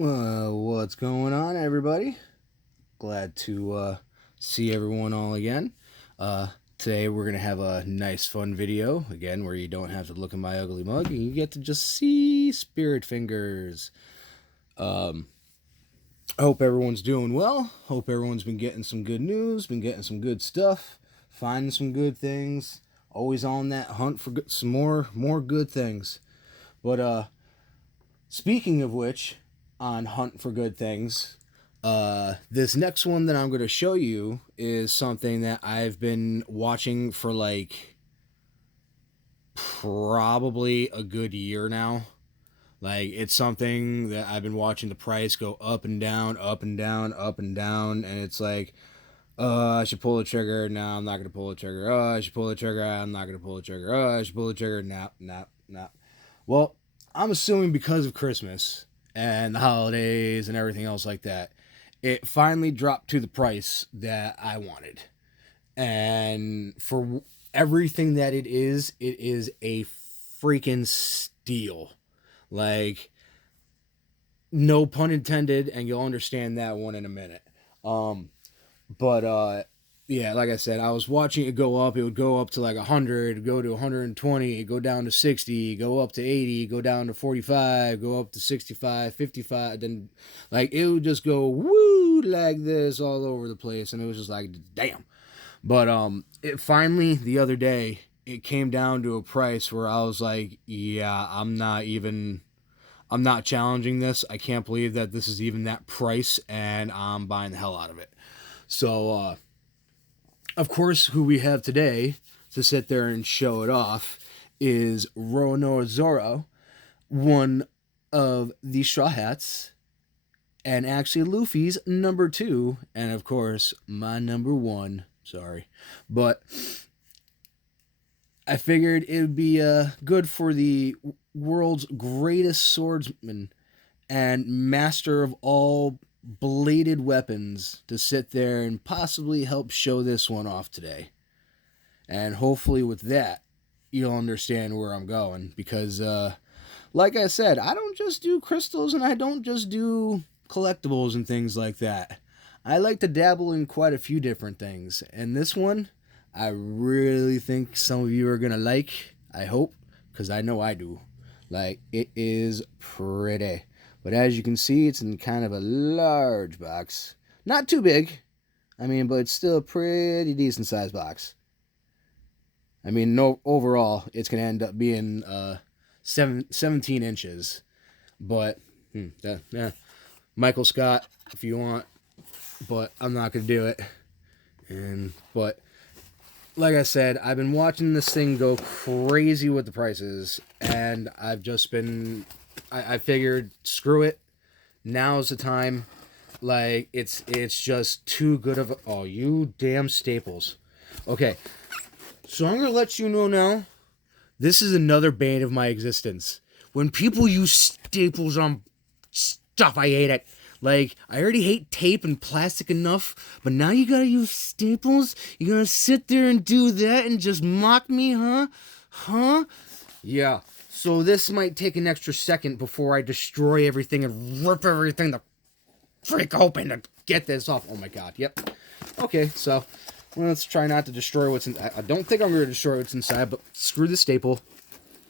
What's going on, everybody? Glad to see everyone all again. Today we're gonna have a nice, fun video again, where you don't have to look at my ugly mug and you get to just see spirit fingers. Um, I hope everyone's doing well. Hope everyone's been getting some good news, been getting some good stuff, finding some good things. Always on that hunt for some more good things. But speaking of which, on hunt for good things, this next one that I'm going to show you is something that I've been watching for like probably a good year now. Like, it's something that I've been watching the price go up and down, up and down, up and down, and it's like, I should pull the trigger. No, I'm not going to pull the trigger. I should pull the trigger. I'm not going to pull the trigger. I should pull the trigger. No. Well, I'm assuming because of Christmas and the holidays and everything else like that, it finally dropped to the price that I wanted. And for everything that it is a freaking steal. Like, no pun intended, and you'll understand that one in a minute. But yeah, like I said, I was watching it go up. It would go up to like 100, go to 120, go down to 60, go up to 80, go down to 45, go up to 65, 55. Then, like, it would just go woo like this all over the place, and it was just like, damn. But it finally, the other day, it came down to a price where I was like, yeah, I'm not challenging this. I can't believe that this is even that price, and I'm buying the hell out of it. So, of course, who we have today to sit there and show it off is Roronoa Zoro, one of the Straw Hats, and actually Luffy's number 2, and of course, my number 1. Sorry. But I figured it would be good for the world's greatest swordsman and master of all bladed weapons to sit there and possibly help show this one off today. And hopefully with that, you'll understand where I'm going. Because, like I said, I don't just do crystals and I don't just do collectibles and things like that. I like to dabble in quite a few different things. And this one, I really think some of you are going to like. I hope, because I know I do. Like, it is pretty. But as you can see, it's in kind of a large box. Not too big. I mean, but it's still a pretty decent sized box. I mean, no, overall, it's going to end up being 17 inches. But, yeah. Michael Scott, if you want. But I'm not going to do it. But like I said, I've been watching this thing go crazy with the prices, and I've just been, I figured, screw it. Now's the time. Like, it's just too good of a, oh, you damn staples. Okay, so I'm going to let you know now, this is another bane of my existence. When people use staples on stuff, I hate it. Like, I already hate tape and plastic enough, but now you gotta use staples? You gonna sit there and do that and just mock me, huh? Huh? Yeah. So this might take an extra second before I destroy everything and rip everything the freak open to get this off. Oh my god, yep. Okay, so let's try not to destroy what's inside. I don't think I'm gonna destroy what's inside, but screw the staple.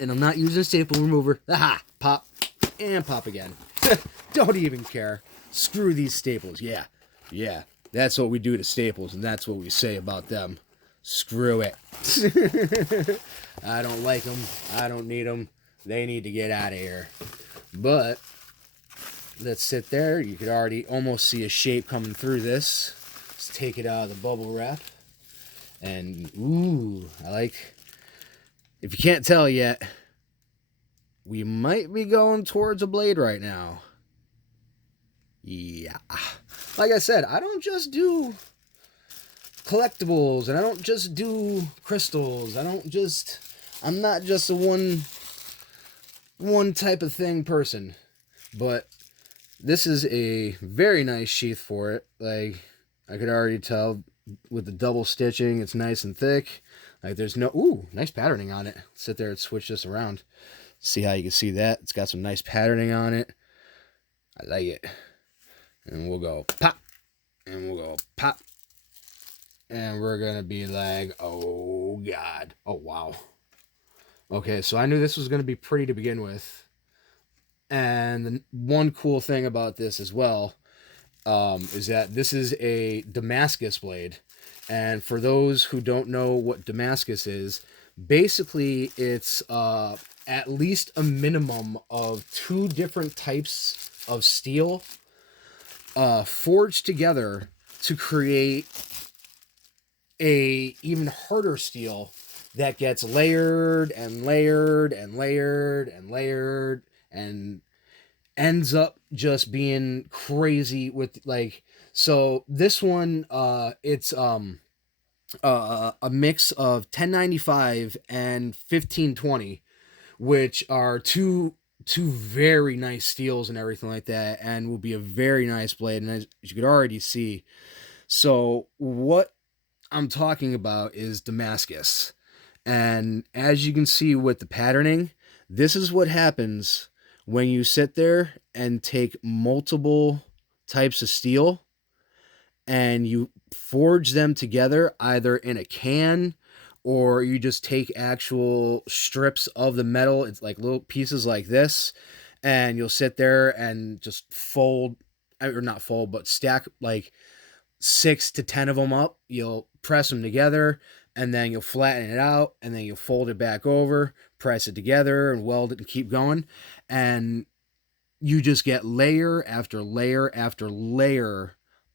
And I'm not using a staple remover. Aha! Pop. And pop again. Don't even care. Screw these staples. Yeah. That's what we do to staples, and that's what we say about them. Screw it. I don't like them. I don't need them. They need to get out of here. But let's sit there. You could already almost see a shape coming through this. Let's take it out of the bubble wrap. And, ooh, I like... If you can't tell yet, we might be going towards a blade right now. Yeah. Like I said, I don't just do collectibles, and I don't just do crystals. I'm not just a one type of thing person. But this is a very nice sheath for it. Like, I could already tell with the double stitching, it's nice and thick. Like, there's no, ooh, nice patterning on it. Sit there and switch this around. See how you can see that. It's got some nice patterning on it. I like it. And we'll go pop, and we'll go pop, and we're gonna be like, oh god, oh wow. Okay, so I knew this was gonna be pretty to begin with, and the one cool thing about this as well is that this is a Damascus blade. And for those who don't know what Damascus is, basically it's at least a minimum of two different types of steel forged together to create a even harder steel that gets layered and layered and layered and layered and ends up just being crazy with like. So this one it's a mix of 1095 and 1520, which are two very nice steels and everything like that, and will be a very nice blade. And as you could already see, so what I'm talking about is Damascus. And as you can see with the patterning, this is what happens when you sit there and take multiple types of steel and you forge them together either in a can, or you just take actual strips of the metal. It's like little pieces like this, and you'll sit there and just fold, or not fold, but stack like 6 to 10 of them up. You'll press them together, and then you'll flatten it out, and then you'll fold it back over, press it together, and weld it and keep going. And you just get layer after layer after layer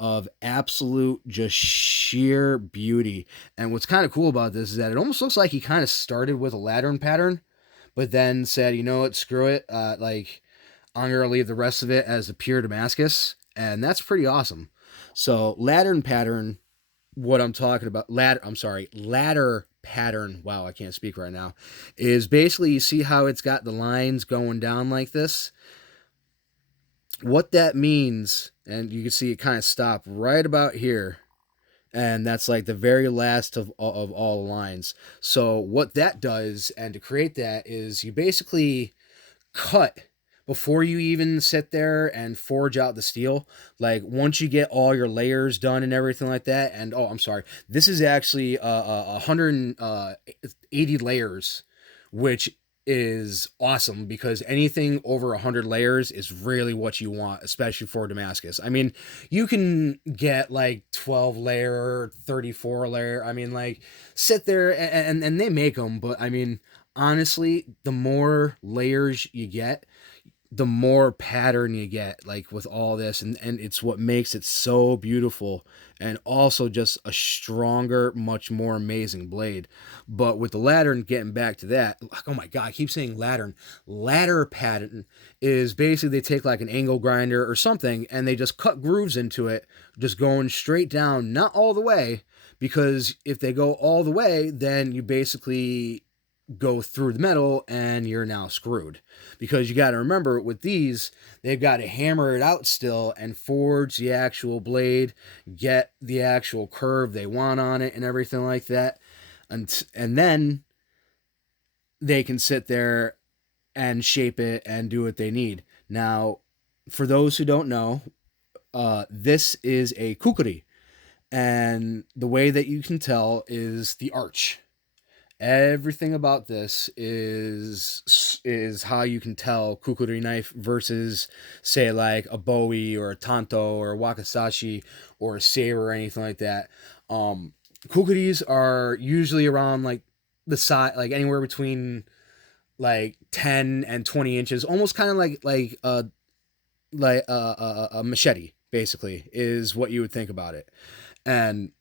of absolute just sheer beauty. And what's kind of cool about this is that it almost looks like he kind of started with a lantern pattern, but then said, you know what, screw it. Like, I'm going to leave the rest of it as a pure Damascus. And that's pretty awesome. So, lantern pattern, what I'm talking about, ladder pattern, wow, I can't speak right now, is basically you see how it's got the lines going down like this. What that means, and you can see it kind of stop right about here, and that's like the very last of all the lines. So what that does, and to create that, is you basically cut before you even sit there and forge out the steel. Like once you get all your layers done and everything like that, and oh, I'm sorry, this is actually 180 layers, which is awesome because anything over 100 layers is really what you want, especially for Damascus. I mean, you can get like 12 layer, 34 layer. I mean, like sit there and they make them, but I mean, honestly, the more layers you get, the more pattern you get, like with all this, and it's what makes it so beautiful, and also just a stronger, much more amazing blade. But with the ladder, getting back to that, oh my god, I keep saying ladder pattern is basically they take like an angle grinder or something and they just cut grooves into it, just going straight down, not all the way, because if they go all the way, then you basically go through the metal and you're now screwed, because you got to remember with these, they've got to hammer it out still and forge the actual blade, get the actual curve they want on it and everything like that, and then they can sit there and shape it and do what they need. Now, for those who don't know, this is a kukri, and the way that you can tell is the arch. Everything about this is how you can tell kukuri knife versus, say, like a Bowie or a Tanto or a Wakasashi or a saber or anything like that. Kukuris are usually around like the size, like anywhere between like 10 and 20 inches, almost kind of like a machete. Basically, is what you would think about it, and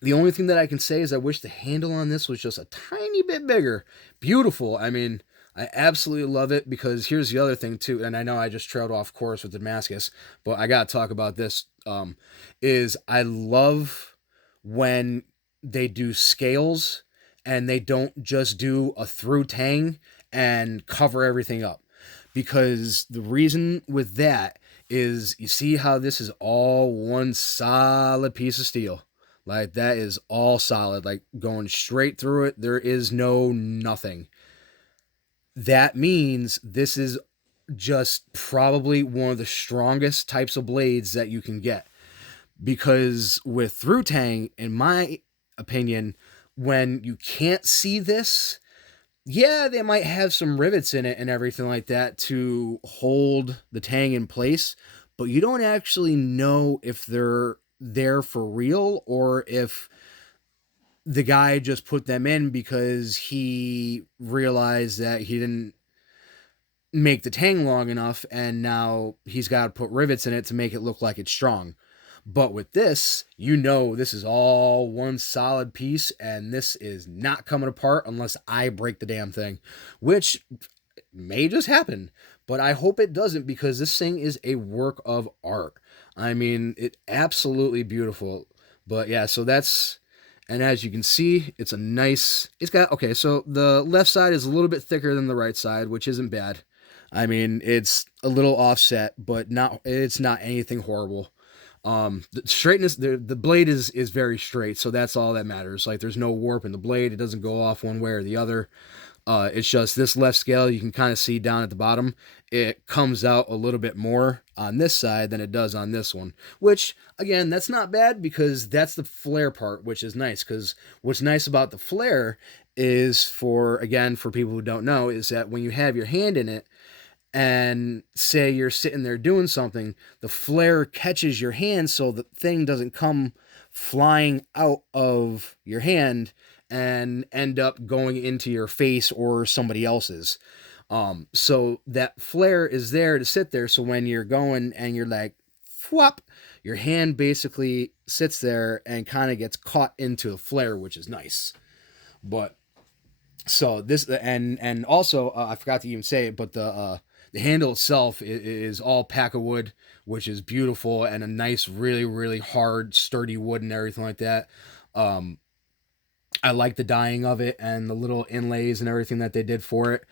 the only thing that I can say is I wish the handle on this was just a tiny bit bigger. Beautiful. I mean, I absolutely love it, because here's the other thing too, and I know I just trailed off course with Damascus, but I gotta talk about this. Is I love when they do scales and they don't just do a through tang and cover everything up, because the reason with that is you see how this is all one solid piece of steel. Like that is all solid, like going straight through it. There is no nothing. That means this is just probably one of the strongest types of blades that you can get. Because with through tang, in my opinion, when you can't see this, yeah, they might have some rivets in it and everything like that to hold the tang in place, but you don't actually know if they're there for real or if the guy just put them in because he realized that he didn't make the tang long enough and now he's got to put rivets in it to make it look like it's strong. But with this, you know this is all one solid piece and this is not coming apart unless I break the damn thing, which may just happen. But I hope it doesn't because this thing is a work of art. I mean, it absolutely beautiful. But yeah, so that's, and as you can see, it's a nice, it's got, okay, so the left side is a little bit thicker than the right side, which isn't bad. I mean, it's a little offset, but it's not anything horrible. The straightness, the blade is very straight, so that's all that matters. Like there's no warp in the blade, it doesn't go off one way or the other. It's just this left scale, you can kind of see down at the bottom, it comes out a little bit more on this side than it does on this one, which again, that's not bad because that's the flare part, which is nice. Because what's nice about the flare is, for again, for people who don't know, is that when you have your hand in it and say you're sitting there doing something, the flare catches your hand so the thing doesn't come flying out of your hand and end up going into your face or somebody else's. So that flare is there to sit there. So when you're going and you're like, whop, your hand basically sits there and kind of gets caught into the flare, which is nice. But so this, and also I forgot to even say it, but the handle itself is all pack of wood, which is beautiful and a nice, really, really hard, sturdy wood and everything like that. I like the dyeing of it and the little inlays and everything that they did for it.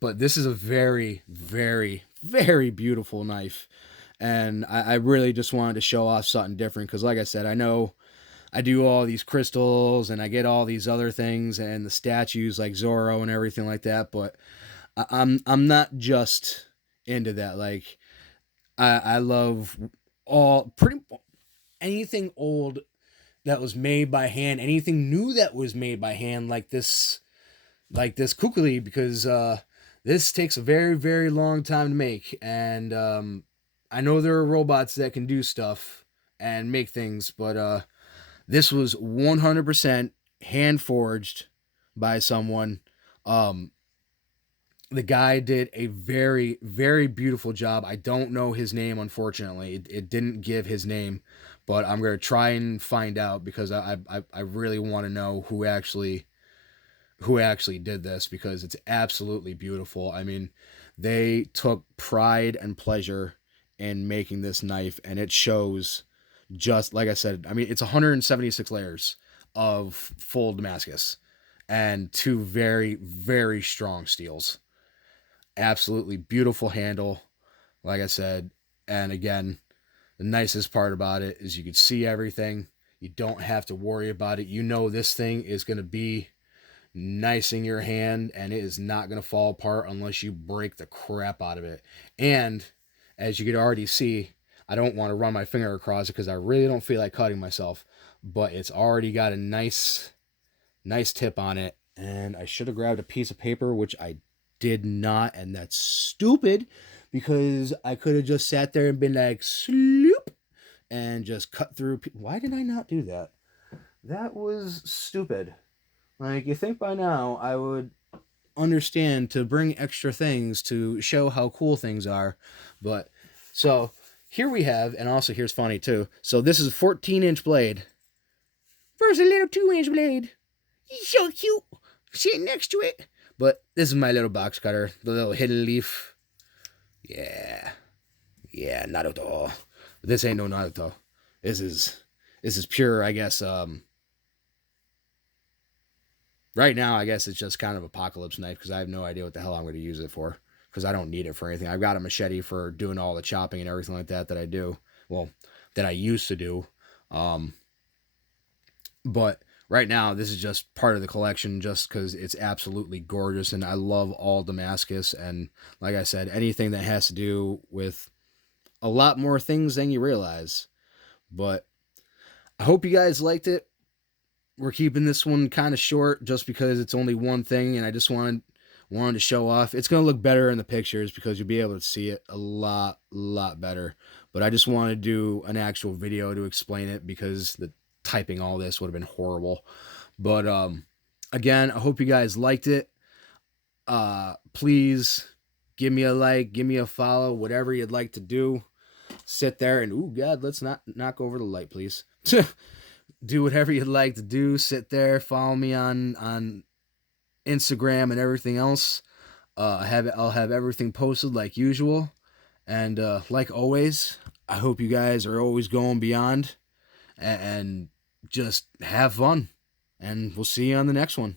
But this is a very, very, very beautiful knife. And I really just wanted to show off something different because, like I said, I know I do all these crystals and I get all these other things and the statues like Zorro and everything like that, but I'm not just into that. Like I love all pretty anything old that was made by hand, anything new that was made by hand, like this kukri, because this takes a very, very long time to make, and I know there are robots that can do stuff and make things, but this was 100% hand forged by someone. The guy did a very, very beautiful job. I don't know his name, unfortunately. It didn't give his name, but I'm gonna try and find out because I really want to know who actually did this because it's absolutely beautiful. I mean, they took pride and pleasure in making this knife, and it shows. Just like I said, I mean, it's 176 layers of full Damascus and two very, very strong steels. Absolutely beautiful handle, like I said. And again, the nicest part about it is you can see everything. You don't have to worry about it. You know this thing is going to be nice in your hand and it is not going to fall apart unless you break the crap out of it. And as you could already see, I don't want to run my finger across it because I really don't feel like cutting myself, but it's already got a nice tip on it. And I should have grabbed a piece of paper, which I did not, and that's stupid because I could have just sat there and been like sloop and just cut through. Why did I not do that? That was stupid. Like, you think by now I would understand to bring extra things to show how cool things are. But so here we have, and also here's funny too. So this is a 14-inch blade versus a little 2-inch blade. He's so cute sitting next to it. But this is my little box cutter, the little hidden leaf. Yeah, Naruto. But this ain't no Naruto. This is pure, I guess. Right now, I guess it's just kind of apocalypse knife because I have no idea what the hell I'm going to use it for because I don't need it for anything. I've got a machete for doing all the chopping and everything like that I do. Well, that I used to do. But right now this is just part of the collection just because it's absolutely gorgeous and I love all Damascus. And like I said, anything that has to do with a lot more things than you realize. But I hope you guys liked it. We're keeping this one kind of short just because it's only one thing and I just wanted to show off. It's going to look better in the pictures because you'll be able to see it a lot better. But I just want to do an actual video to explain it because the typing all this would have been horrible. But again, I hope you guys liked it. Please give me a like, give me a follow, whatever you'd like to do. Sit there and oh god, let's not knock over the light, please. Do whatever you'd like to do. Sit there, follow me on Instagram and everything else. I'll have everything posted like usual. And like always, I hope you guys are always going beyond and just have fun. And we'll see you on the next one.